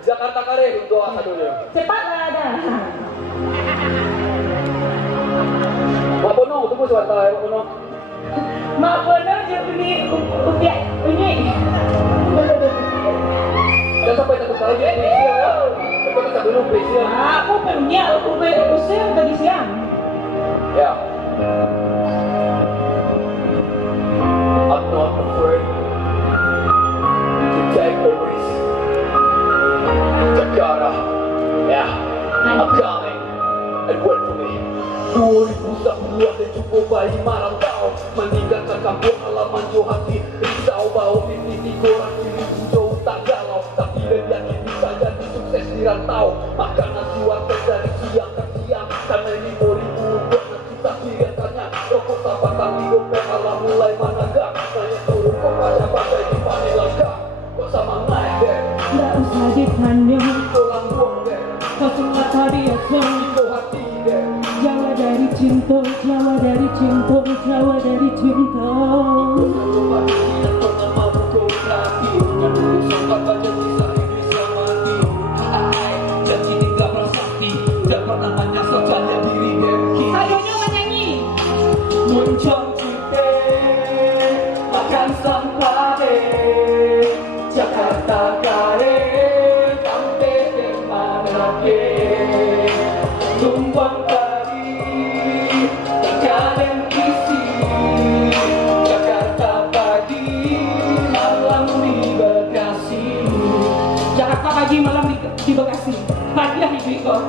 Jakarta Karim doa dulu. Cepatlah ada. Mak Bono, tunggu sebentar ya Mak Bono. Mak Bono dia beli upiak ini. Jangan sampai takut kali dia spesial ya. Tapi kita dulu spesial. Aku punya, aku usir tadi siang. Ya. I'm not afraid to take the risk. Jakarta, yeah, I'm coming and wait for me. 2010 dan cukup bayi marantau meninggalkan kampung halaman Johati risau bau di koran ini jauh tak galau tapi dia yakin bisa jadi sukses di rantau makan nasi warteg dari siang ke siang karena ini 2000 buat nasi tapi tanya rokok tak batang di dompet malah mulai managang nanya turun kok pada bagai di panen langka kok sama naik deh Nggak usah ditanya orang buang deh kau cuma tadi aja itu hati deh Jawa dari cinta, Jawa dari cinta, Jawa dari cinta. Ayonya menyanyi. Muncul cite, makan sampah deh, Jakarta kare, sampai ke mana ke, tumpang padi, ikan isi, Jakarta pagi, malam di Bekasi. Jakarta pagi malam di Bekasi. Hadiah ibu kau.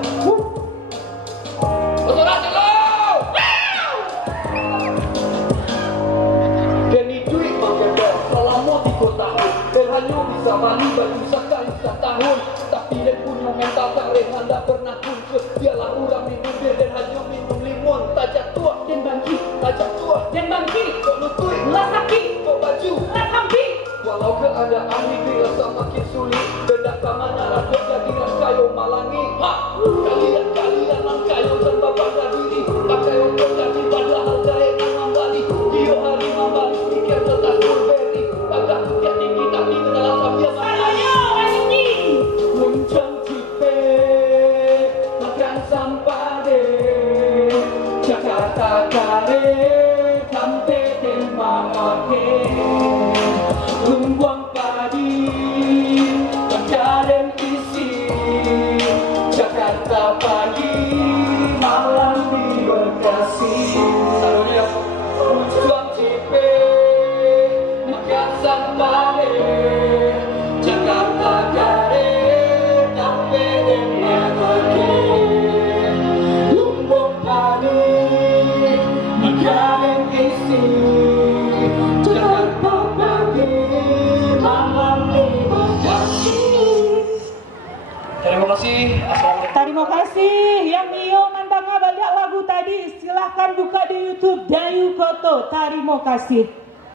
Hanya bisa mani baju sekali setahun tapi dia punya mental keren anda pernah kuncut dialah orang minum bir dan hanya minum limun tajak tua Dan bangki, tajak tua dan bangki, kok lutui lasaki, kok baju lakampi. walau keadaan ini rasa makin sulit bedak kamana rakyat jadi kayo malangi ha kalian langkayo tanpa bangga diri pakai untuk jadi padahal jahit ngambali dia hari ngambali pikir tetap berberi agak tiap tinggi tapi mendalam biasa Ayonya menyanyi. muncul cipe makan sampah deh Jakarta kare sampai temake lumbung padi pencarian isi Jakarta pagi malam di Bekasi salunya muncul cipe makan sampah deh Jakarta kare sampai temake lumbung padi pencarian isi Jakarta pagi malam di Bekasi. Terima kasih. Assalamualaikum. Terima kasih yang Mio mandanga balik lagu tadi. Silahkan buka di YouTube Dayu Koto. Terima kasih.